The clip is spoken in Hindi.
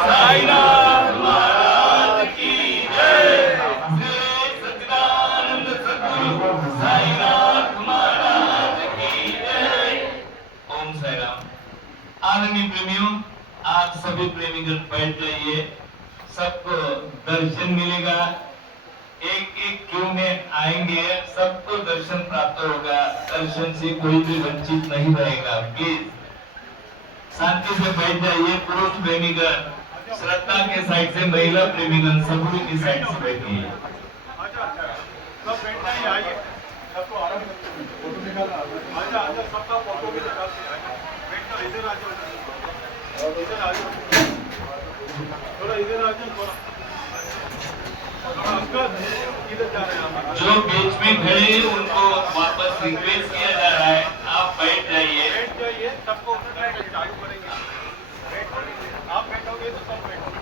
साईनाथ महाराज की जय। श्री सच्चिदानंद सद्गुरु साईनाथ महाराज की जय। ओम साई राम। आदरणीय प्रेमियों, आप सभी प्रेमीगण बैठ जाइए, सबको दर्शन मिलेगा। एक एक क्यों में आएंगे, सबको दर्शन प्राप्त होगा। दर्शन से कोई भी वंचित नहीं रहेगा। प्लीज शांति से बैठ जाइए। पुरुष प्रेमीगण श्रद्धा के साइड से, महिला प्रेमीगण सभी की साइड से बैठिए। सब बैठना ही आइए, सबको आराम से फोटो निकालना। आजा आजा, सबका फोटो भी निकालते हैं। बैठना, इधर आ जाओ, इधर आ जाओ, थोड़ा इधर आ जाओ, थोड़ा अंकल इधर जा रहे हैं। जो बीच में खड़े उनको वापस रिक्वेस्ट किया जा रहा है, आप बैठ जाइए। बैठ जाइए, सबको चालू करेंगे। आप बैठोगे तो सब बैठोगे।